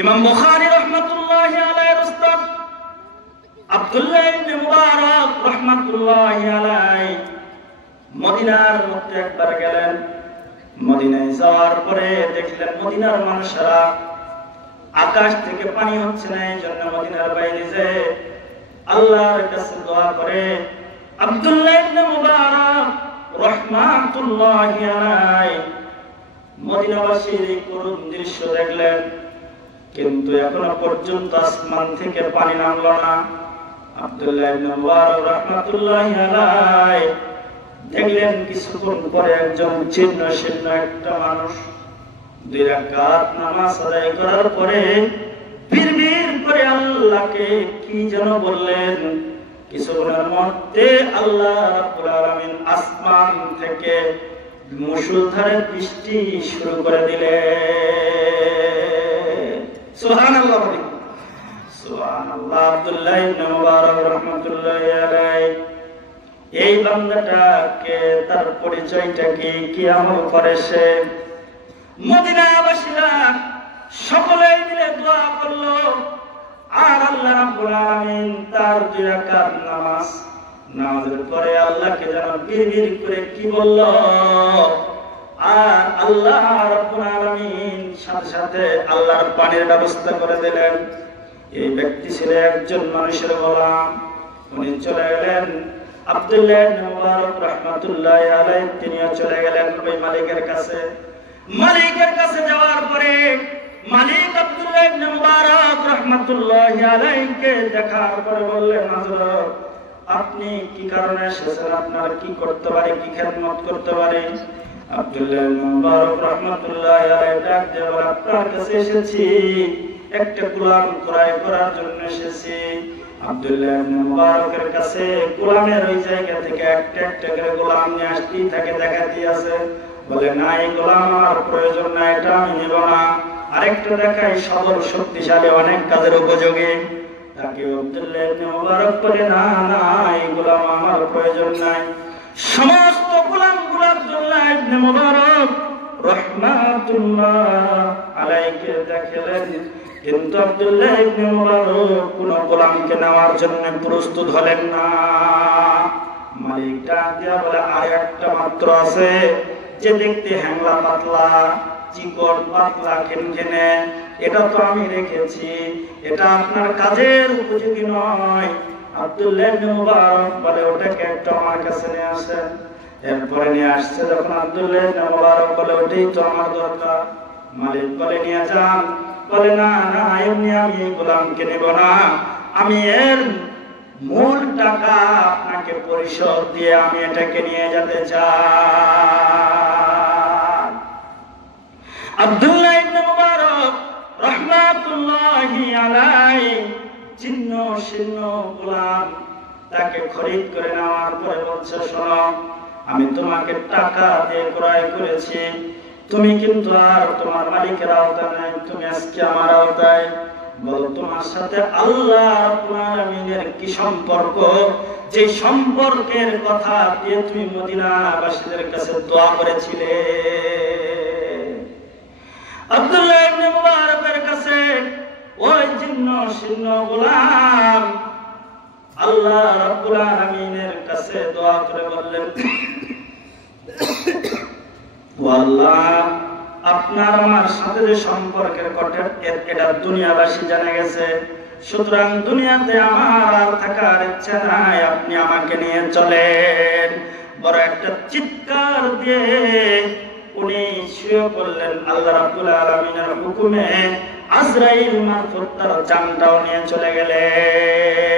ইমাম বুখারী রাহমাতুল্লাহি আলাইহির উস্তাদ আব্দুল্লাহ ইবনে মুবারক রাহমাতুল্লাহি আলাইহি মদিনার মধ্যে একবার গেলেন। মদিনায় যাওয়ার পরে দেখলেন মদিনার মানুষরা আকাশ থেকে পানি হচ্ছে না, এই জন্য মদিনার বাইরে যে আল্লাহর কাছে দোয়া করে। আব্দুল্লাহ ইবনে মুবারক রাহমাতুল্লাহি আলাইহি মদিনাবাসীর এই করুণ দৃশ্য দেখলেন, কিন্তু এখনো পর্যন্ত আসমান থেকে পানি নামলো না। আব্দুল্লাহ ইবনে মুবারক রাহমাতুল্লাহি আলাইহি দেখলেন কিছুক্ষণ পরে একজন ছিন্ন শীর্ণ একটা মানুষ 2 রাকাত নামাজ আদায় করার পরে বিড়বিড় করে আল্লাহকে কি যেন বললেন। কিছুক্ষণের মধ্যে আল্লাহ রাব্বুল আলামিন আসমান থেকে মুষলধারে বৃষ্টি শুরু করে দিলেন। সুবহানাল্লাহ, সুবহানাল্লাহ। আব্দুল্লাহ ইবনে মুবারক রাহমাতুল্লাহি আলাইহি এই বান্দাটাকে তার পরিচয়টা কি আমল করে সে? মদিনাবাসীরা সকলেই মিলে দোয়া করলো, আর আল্লাহ রাব্বুল আলামিন তার 2 রাকাত নামাজের পরে আল্লাহকে যেন বিড়বিড় করে কি বলল, আর আল্লাহ রাব্বুল আলামিন সাথে সাথে আল্লাহর পানির ব্যবস্থা করে দিলেন। এই ব্যক্তি ছিল একজন মানুষের গোলাম। উনি চলে গেলেন আব্দুল্লাহ ইবনে মুবারক রাহমাতুল্লাহি আলাইহি, তিনিও চলে গেলেন ওই মালিকের কাছে। মালিকের কাছে যাওয়ার পরে মালিক আব্দুল্লাহ ইবনে মুবারক রাহমাতুল্লাহি আলাইহিকে দেখার পরে বললেন, হযরত আপনি কি কারণে এসেছেন, আপনার কি করতে পারি, কি খেদমত করতে পারি? আব্দুল্লাহ ইবনে মুবারক রাহমাতুল্লাহি আলাইহি ডাক দিয়ে বলেন, আপনার কাছে এসেছি একটা গোলাম ক্রয় করার জন্য এসেছি। আব্দুল্লাহ ইবনে মুবারকের কাছে গোলামের ওই জায়গা থেকে একটা একটা করে গোলাম নিয়ে আসতেই থাকে, দেখাতে আছে। বলে না, এই গোলাম আমার প্রয়োজন না, এটা আমি নিব না। আরেকটা দেখাই সবল শক্তিশালী, অনেক কাজের উপযোগী। তাকে আব্দুল্লাহ ইবনে মুবারক বলে না না, এই গোলাম আমার প্রয়োজন নাই। সমস্ত গোলামগুলো আব্দুল্লাহ ইবনে মুবারক রাহমাতুল্লাহ আলাইহি দেখলেন, কিন্তু আব্দুল্লাহ ইবনে মুবারক কোন গোলামকে নেওয়ার জন্য প্রস্তুত হলেন না। মালিক ডাক দিয়া বলে, আর একটা মাত্র আছে, যে দেখতে হ্যাংলা পাতলা, চিকন পাতলা খিনখিনে, এটা তো আমি রেখেছি, এটা আপনার কাজের উপযোগী নয়। আব্দুল্লাহ ইবনে মুবারক বলে, ওটাকে একটু আমার কাছে নিয়ে আসেন। এরপরে নিয়ে আসছে যখন আব্দুল্লাহ ইবনে মুবারক বলে, ওটাই তো আমার দরকার। মালিক বলে, নিয়ে যান। বলে না না, এমনি আমি গোলামকে নেব না, আমি এর মূল টাকা আপনাকে পরিশোধ দিয়ে আমি এটাকে নিয়ে যেতে চাই। আব্দুল্লাহ ইবনে মুবারক রাহমাতুল্লাহি আলাইহি ছিন্ন শীর্ণ গোলাম তাকে খরিদ করে নেওয়ার পরে বলছে, শোনো, আমি তোমাকে টাকা দিয়ে ক্রয় করেছি, তুমি কিন্তু আর তোমার মালিকের আওতায় নাই, তুমি আজকে আমার আওতায়। বলো, তোমার সাথে আল্লাহ রাব্বুল আলামিনের কি সম্পর্ক, যে সম্পর্কের কথা দিয়ে তুমি মদিনাবাসীদের কাছে দোয়া করেছিলে? আব্দুল্লাহ ইবনে মুবারকের কাছে ওই জীর্ণ শীর্ণ গোলাম আল্লাহ রাব্বুল আলামিনের কাছে দোয়া করে বললেন, ও আল্লাহ, আপনার আমার সাথে যে সম্পর্কের কথা এটা দুনিয়াবাসী জানা গেছে, সুতরাং দুনিয়াতে আমার আর থাকার ইচ্ছা নাই, আপনি আমাকে নিয়ে চলেন। বড় একটা চিৎকার দিয়ে উনি শুয়ে পড়লেন। আল্লাহ রাব্বুল আলামিনের হুকুমে আজরাইল মারফত তার জানটাও নিয়ে চলে গেলেন।